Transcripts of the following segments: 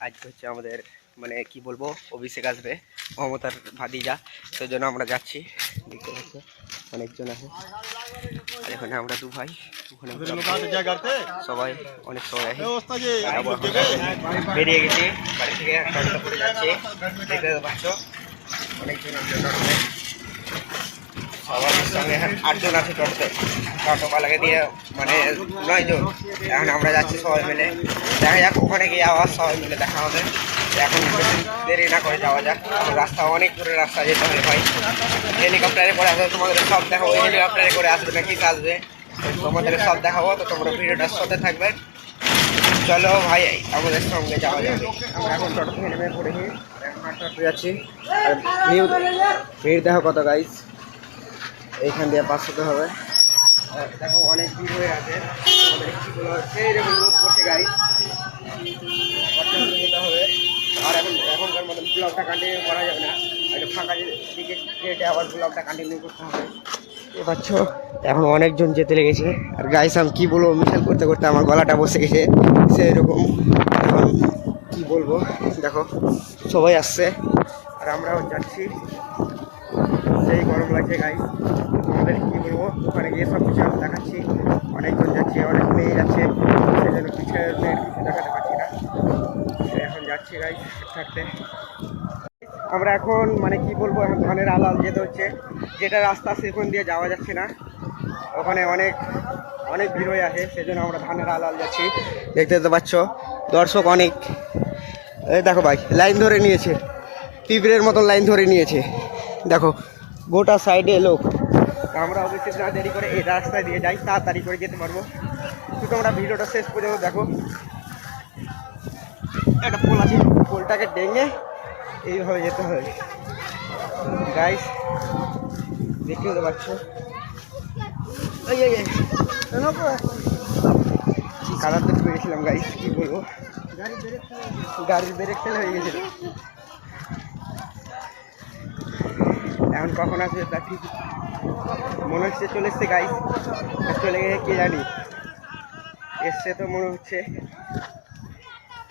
আজকে হচ্ছে আমাদের মানে কি বলব অভিষেক আসবে মমতার ভাদিজা সেই জন্য আমরা যাচ্ছি। দেখতে পাচ্ছ অনেকজন আছে। আর এখানে আমরা দু ভাই ওখানে সবাই অনেক সবাই আছে। বেরিয়ে গেছি বাড়ি থেকে যাচ্ছে। দেখতে পাচ্ছ অনেকজন সঙ্গে আটজন আছে টোটোতে। টোটোওয়ালাকে দিয়ে মানে নয় জন এখন আমরা যাচ্ছি সবাই মিলে। দেখা যাক ওখানে গিয়ে আবার সবাই মিলে দেখা হবে। এখন দেরি না করে যাওয়া যাক। রাস্তা অনেক দূরের রাস্তা যেতে হবে ভাই। হেলিকপ্টারে করে আসবে তোমাদের সব দেখাবো। হেলিকপ্টারে করে আসবে না কিস আসবে তোমাদের সব দেখাবো, তো তোমরা ভিডিওটার সাথে থাকবে। চলো ভাই, আমাদের সঙ্গে যাওয়া যাবে আমরা এখন টোটো থেকে নেমে পড়েছি। এখন হাঁটতে যাচ্ছি। ভিড় দেখো কত গাইস এইখান দিয়ে পাস হতে হবে। দেখো অনেক ভিড় হয়ে আছে। আমাদের কি বলা হচ্ছে এরকম রোদ করছে গাড়ি। যেতে হবে। আর এখন এখনকার মতো ব্লগটা কন্টিনিউ করা যাবে না। একটা ফাঁকা দিকে কেটে আবার ব্লগটা কন্টিনিউ করতে হবে। এ পাচ্ছ? এখন অনেকজন যেতে লেগেছে। আর গাইস আমি কী বলব? মিশাল করতে করতে আমার গলাটা বসে গেছে। সেরকম এখন কী বলব? দেখো সবাই আসছে। আর আমরাও যাচ্ছি। সেই গরম লাগছে গাই তোমাদের কী বলব, ওখানে গিয়ে সব কিছু আমি দেখাচ্ছি। অনেকজন যাচ্ছে, অনেক মেয়ে যাচ্ছে। সেই জন্য মেয়ের কিছু দেখাতে পারছি না। এখন যাচ্ছি গাই থাকতে আমরা এখন মানে কি বলব, এখন ধানের আলাল যেতে হচ্ছে। যেটা রাস্তা, সেখান দিয়ে যাওয়া যাচ্ছে না। ওখানে অনেক অনেক ভিড় হয়ে আছে সেজন্য আমরা ধানের আলাল যাচ্ছি। দেখতে তো পাচ্ছ, দর্শক অনেক। এই দেখো ভাই, লাইন ধরে নিয়েছে। পিঁপড়ের মতন লাইন ধরে নিয়েছে। দেখো, গোটা সাইডে লোক। আমরা অবশ্যই না দেরি করে এই রাস্তা দিয়ে যাই, তাড়াতাড়ি করে যেতে পারব। শুধু আমরা ভিডিওটা শেষ পর্যন্ত দেখো। একটা পোল আছে, পোলটাকে ডেঙে এইভাবে যেতে হবে। গাইস দেখতেও তো পাচ্ছ। কালার তো পেয়েছিলাম গাইস কি বলব? গাড়ির ব্রেক ফেল হয়ে গেছিল এখন কখন আসবে তা ঠিক মনে হচ্ছে চলে এসছে গাইস চলে গেছে, কে জানি? এসছে তো মনে হচ্ছে।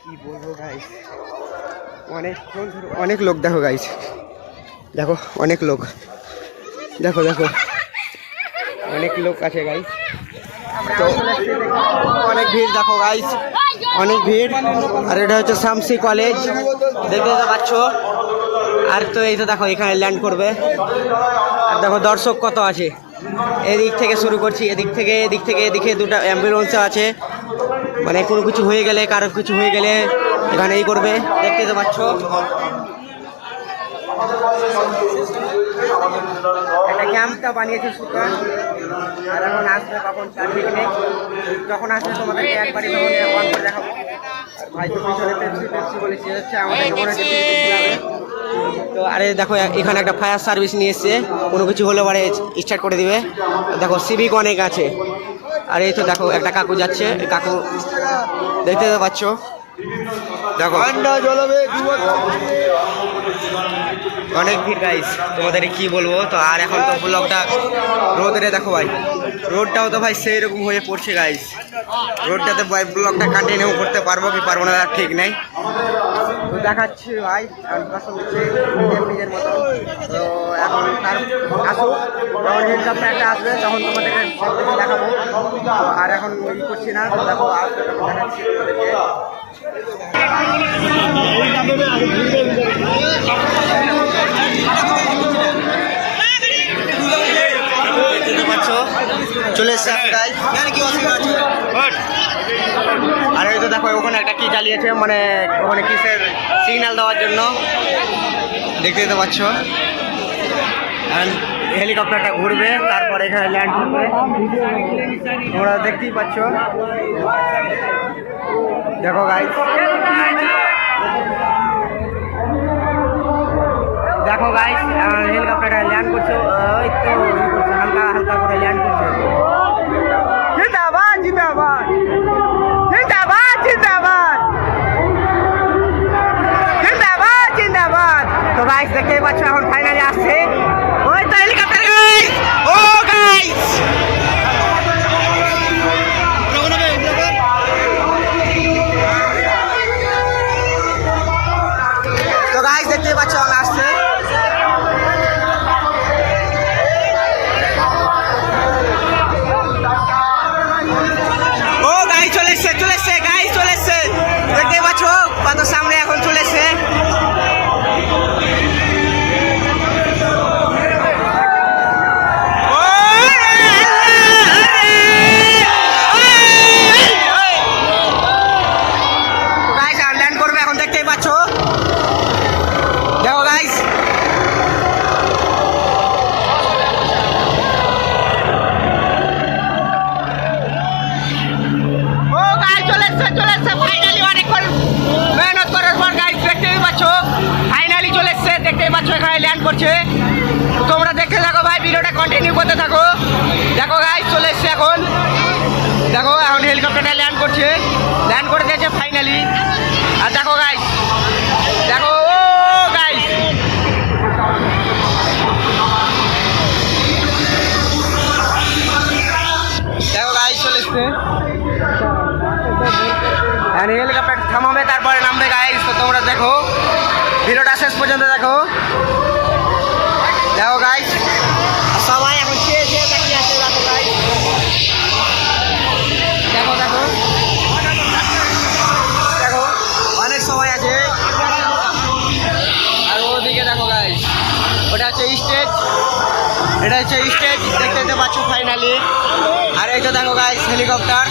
কি বলব গাইস অনেকক্ষণ ধরে, অনেক লোক, দেখো গাইস দেখো, অনেক লোক। দেখো দেখো। অনেক লোক আছে গাইস তো, অনেক ভিড়, দেখো গাইস অনেক ভিড়। আর এটা হচ্ছে শামসি কলেজ। দেখতে পাচ্ছ। আর তো এই তো দেখো, এখানে ল্যান্ড করবে। দেখো, দর্শক কত আছে? এদিক থেকে শুরু করছি, এদিক থেকে এদিক থেকে, এদিকে দুটো অ্যাম্বুলেন্সও আছে। মানে কোনো কিছু হয়ে গেলে কারও কিছু হয়ে গেলে এখানে এই করবে। দেখতে তো পাচ্ছ। একটা ক্যাম্পটা বানিয়েছে সুতরাং। আর এখন আসবে কখন যখন আসবে তোমাদেরকে একবারই তখন দেখাবো। ভাই তো পিছনে পেপসি পেপসি বলে আমাদের। তো আরে দেখো, এখানে একটা ফায়ার সার্ভিস নিয়ে এসছে। কোনো কিছু হলে পরে স্টার্ট করে দিবে। দেখো সিভিক অনেক আছে। আর এই তো দেখো, একটা কাকু যাচ্ছে। কাকু, দেখতে তো পাচ্ছ। দেখো। অনেক ভিড় গাইস তোমাদের কি বলব? তো আর এখন তো ব্লগটা রোদরে দেখো ভাই। রোডটাও তো ভাই সেই রকম হয়ে পড়ছে গাইস রোডটাতে ভাই ব্লগটা কন্টিনিউ করতে পারব কি পারব না ঠিক নেই। দেখাচ্ছি ভাই আর কসম হচ্ছে নিজের নিজের মতো তো এখন তার আসুক যখন হেলিকপ্টার একটা আসবে তখন তোমাদেরকে সব কিছু দেখাবো আর এখন ই করছি না দেখো আর দেখাচ্ছি চলে এসছে গাইস কি অসুবিধা আছে আর এই তো দেখো, ওখানে একটা কি চালিয়েছে মানে ওখানে কিসের সিগন্যাল দেওয়ার জন্য। দেখতে তো পাচ্ছ। হেলিকপ্টারটা ঘুরবে, তারপর এখানে ল্যান্ড করবে তোমরা দেখতেই পাচ্ছ। দেখো গাইস দেখো গাইস হেলিকপ্টারটা ল্যান্ড করছে। ওই তো হালকা হালকা করে ল্যান্ড করছে। কন্টিনিউ করতে থাকো। দেখো গাই চলে এসছে এখন। দেখো, এখন হেলিকপ্টারটা ল্যান্ড করছে। ল্যান্ড করে দিয়েছে ফাইনালি আর দেখো গাইস দেখো, ও গাইস দেখো গাইস চলে এসছে। হেলিকপ্টার থামাবে, তারপরে নামবে গাইস তো তোমরা দেখো, ভিডিওটা শেষ পর্যন্ত দেখো। এটা হচ্ছে স্টেজ, দেখতে পাচ্ছ ফাইনালি আর এই তো দেখো গাইস হেলিকপ্টার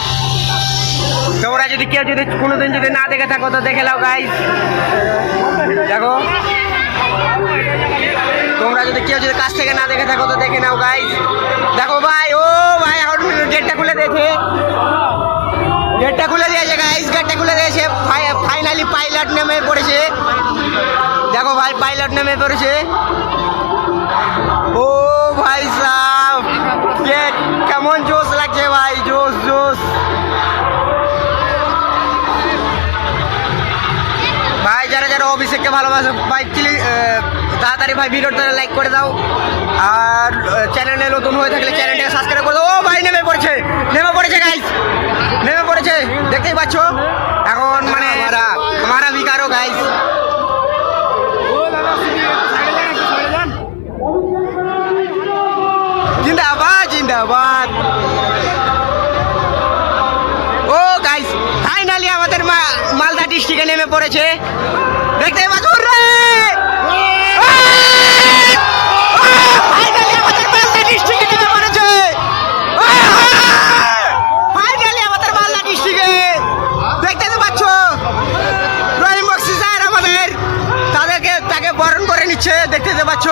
তোমরা যদি কেউ যদি কোনোদিন যদি না দেখে থাকো, তো দেখে নাও গাইস দেখো। তোমরা যদি কেউ যদি কাছ থেকে না দেখে থাকো, তো দেখে নাও গাইস দেখো ভাই, ও ভাই, এখন গেটটা খুলে দিয়েছে। গেটটা খুলে দিয়েছে গাইস গেটটা খুলে দিয়েছে। ফাইনালি পাইলট নেমে পড়েছে। দেখো ভাই পাইলট নেমে পড়েছে। কেমন জোশ লাগছে ভাই জোশ জোশ ভাই যারা যারা অভিষেককে ভালোবাসে ভাই প্লিজ তাড়াতাড়ি ভাই ভিডিওটা লাইক করে দাও। আর চ্যানেলে নতুন হয়ে থাকলে চ্যানেলটাকে সাবস্ক্রাইব করে দাও। ও ভাই নেমে পড়েছে নেমে পড়েছে গাইস নেমে পড়েছে দেখতেই পাচ্ছ? এখন মানে আমারা বিকারও গাইস জিন্দাবাদ জিন্দাবাদ। আমাদের তাদেরকে তাকে বরণ করে নিচ্ছে দেখতে পাচ্ছ।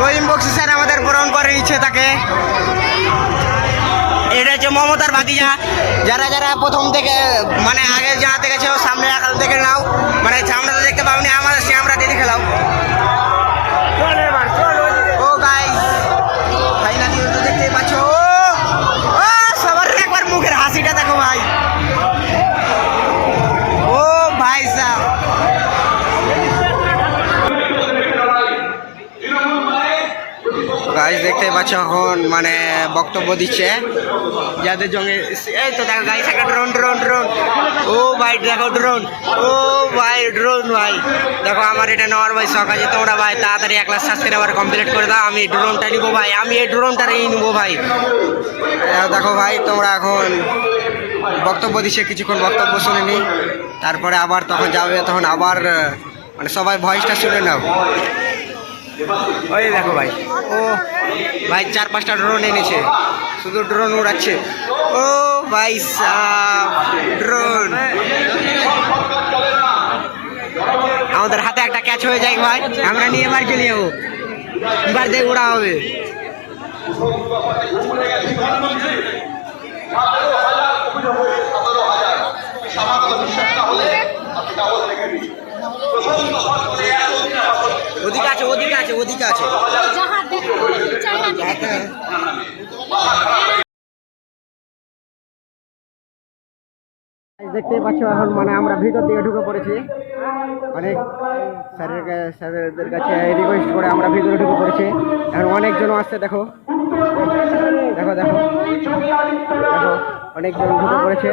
রহিম বক্সি স্যার আমাদের বরণ করে নিচ্ছে তাকে। এটা হচ্ছে মমতার ভাতিজা। যারা যারা প্রথম থেকে মানে আগে যা দেখেছে সামনে আকাল থেকে নাও। মানে সামনে তো দেখতে পাবনি আমাদের সে আমরা দিদি খেলাও। দেখতে পাচ্ছ এখন মানে বক্তব্য দিচ্ছে। যাদের জঙ্গে, এই তো দেখো গাইস একটা ড্রোন ড্রোন ড্রোন ও ভাই, দেখো ড্রোন ও ভাই ড্রোন ভাই। দেখো আমার এটা নেওয়ার ভাই শখ আছে, তোমরা ভাই তাড়াতাড়ি এক লাখ সাবস্ক্রাইবার কমপ্লিট করে দাও, আমি ড্রোনটা নিবো ভাই, আমি এই ড্রোনটাই নিবো ভাই। দেখো ভাই, তোমরা এখন বক্তব্য দিচ্ছে, কিছুক্ষণ বক্তব্য শুনে নি। তারপরে আবার তখন যাবে, তখন আবার মানে সবাই ভয়েসটা শুনে নাও। ওই দেখো ভাই। ও, ভাই চার পাঁচটা ড্রোন এনেছে। শুধু ড্রোন উড়াচ্ছে। ও ভাই ড্রোন আমাদের হাতে একটা ক্যাচ হয়ে যায় ভাই। আমরা নিয়ে এবার চলে যাব। এবার দিয়ে উড়া হবে। ওদিকে আছে ওদিকে আছে ওদিকে আছে। হ্যাঁ, হ্যাঁ। দেখতেই পাচ্ছ এখন মানে আমরা ভিতর দিকে ঢুকে পড়েছি। অনেক স্যারের স্যারদের কাছে রিকোয়েস্ট করে আমরা ভিতরে ঢুকে পড়েছি। এখন অনেকজন আসছে দেখো। দেখো দেখো। দেখো অনেকজন ঢুকে পড়েছে।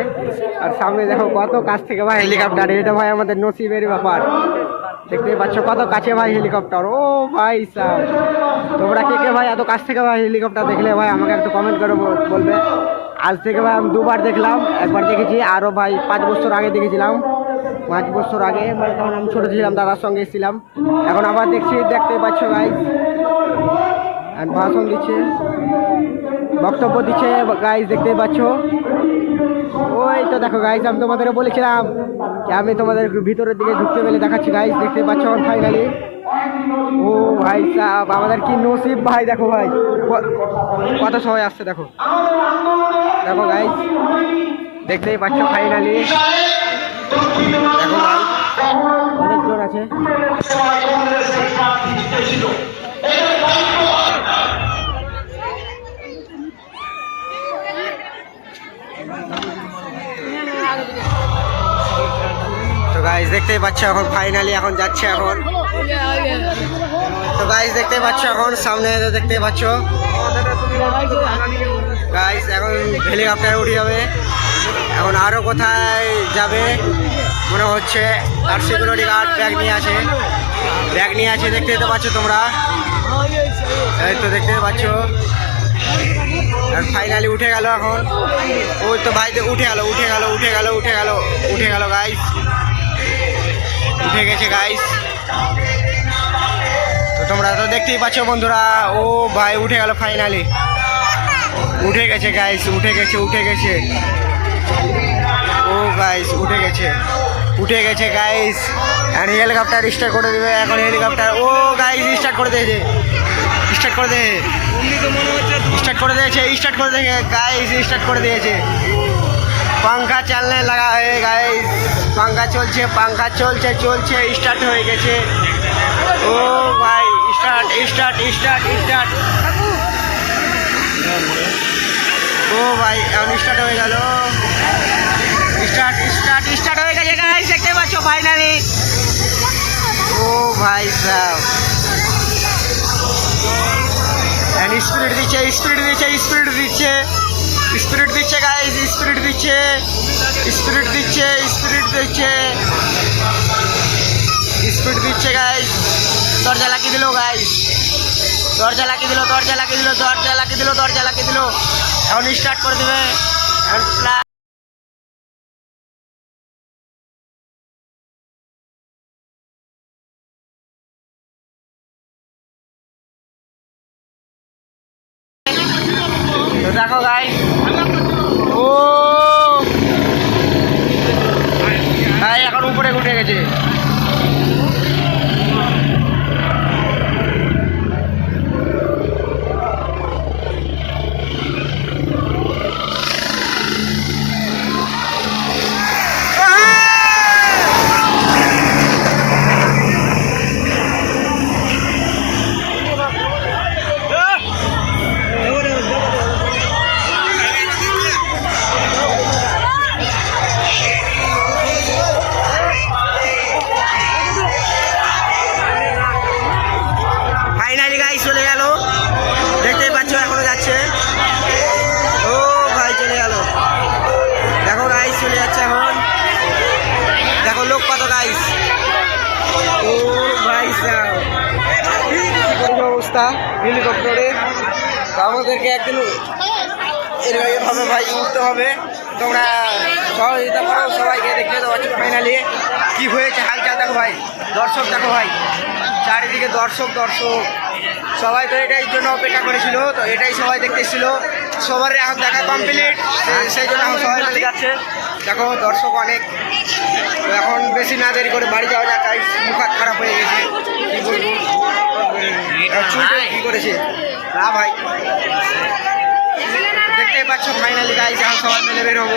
আর সামনে দেখো কত কাছ থেকে ভাই হেলিকপ্টার এটা ভাই আমাদের নসিবের ব্যাপার। দেখতেই পাচ্ছ কত কাছে ভাই হেলিকপ্টার ও ভাই সাহ। তোমরা কে কে ভাই এত কাছ থেকে ভাই হেলিকপ্টার দেখলে ভাই আমাকে একটু কমেন্ট করে বলবে। আজ থেকে ভাই আমি দুবার দেখলাম, একবার দেখেছি আরও ভাই পাঁচ বছর আগে দেখেছিলাম। পাঁচ বছর আগে মানে তখন আমি ছোটো ছিলাম, দাদার সঙ্গে এসেছিলাম। এখন আবার দেখছি দেখতে পাচ্ছ ভাই আর ভাষণ দিচ্ছে। বক্তব্য দিচ্ছে গাইজ দেখতেই পাচ্ছ। ওই তো দেখো গাইজ আমি তোমাদের বলেছিলাম যে আমি তোমাদের ভিতরের দিকে ঢুকতে পেলে দেখাচ্ছি। গাইজ দেখতে পাচ্ছ আমার ফাইনালি ও ভাই সাহ আমাদের কি নসিব ভাই, দেখো ভাই। কত সময় আসছে, দেখো। দেখো গাইজ দেখতেই পাচ্ছ ফাইনালি দেখো দেখতেই পাচ্ছ এখন ফাইনালি এখন যাচ্ছে এখন। তো গাইজ দেখতে পাচ্ছ এখন, সামনে দেখতে পাচ্ছ। গাইজ এখন হেলিকপ্টারে উঠে যাবে। এখন আরও কোথায় যাবে? মনে হচ্ছে আর সিকিউরিটি গার্ড ব্যাগ নিয়ে আছে। ব্যাগ নিয়ে আছে, দেখতে তো পাচ্ছ তোমরা। এই তো দেখতে পাচ্ছ। ফাইনালি উঠে গেল এখন। ওই তো ভাই, উঠে গেল উঠে গেল উঠে গেল উঠে গেল উঠে গেল গাইস উঠে গেছে গাইস তো তোমরা তো দেখতেই পাচ্ছ বন্ধুরা, ও ভাই উঠে গেল ফাইনালি উঠে গেছে গাইস উঠে গেছে উঠে গেছে। ও গাইস উঠে গেছে। উঠে গেছে গাইস আর হেলিকপ্টার স্টার্ট করে দেবে, এখন হেলিকপ্টার ও গাইস স্টার্ট করে দিয়েছে। স্টার্ট করে দে স্টার্ট করে দিয়েছে স্টার্ট করে দিয়েছে গাইস স্টার্ট করে দিয়েছে। পাঙ্খা চালনে লাগা হয়ে গাইস পাঙ্খা চলছে পাঙ্খা চলছে চলছে স্টার্ট হয়ে গেছে। ও ভাই স্টার্ট স্টার্ট স্টার্ট স্টার্ট ও ভাই এখন স্টার্ট হয়ে গেল। স্টার্ট স্টার্ট স্টার্ট হয়ে গেছে গাইস দেখতে পাচ্ছ ফাইনালি ও ভাই সাহ স্পিড দিচ্ছে স্পিড দিচ্ছে স্পিড দিচ্ছে। স্পিরিট দিচ্ছে গাইস স্পিরিট দিচ্ছে স্পিরিট দিচ্ছে স্পিরিট দিচ্ছে স্পিড দিচ্ছে গাইস দরজা লাগিয়ে দিল গাইস দরজা লাগিয়ে দিল দরজা লাগিয়ে দিল দরজা লাগিয়ে দিল দরজা লাগিয়ে দিল এখন স্টার্ট করে দেবে। এখন প্লা- তো দেখো গাইস ও উপরে উঠে গেছে। ফাইনালি গাই চলে গেল। দেখতেই পাচ্ছ, এখনও যাচ্ছে। ও ভাই, চলে গেল। দেখো গাইস চলে যাচ্ছে এখন। দেখো, লোক কত গাইস ও ভাই অবস্থা? হেলিকপ্টারে আমাদেরকে একদিন এর- এভাবে ভাই উঠতে হবে। তোমরা সহযোগিতা করো সবাইকে দেখতে দেওয়া ফাইনালি কি হয়েছে? হালচাল দেখো ভাই। দর্শক দেখো ভাই। চারিদিকে দর্শক দর্শক। সবাই তো এটাই জন্য অপেক্ষা করেছিল, তো এটাই সবাই দেখতে এসেছিল সবার এখন দেখা কমপ্লিট সেই জন্য এখন সবাই মিলে যাচ্ছে। দেখো, দর্শক অনেক। এখন বেশি না দেরি করে বাড়ি যাওয়া যাক, তাই মুখ হাত খারাপ হয়ে গেছে। কি বলব? কি করেছে? না ভাই। দেখতেই পাচ্ছ ফাইনালি গাইজ এখন সবাই মিলে বের হব।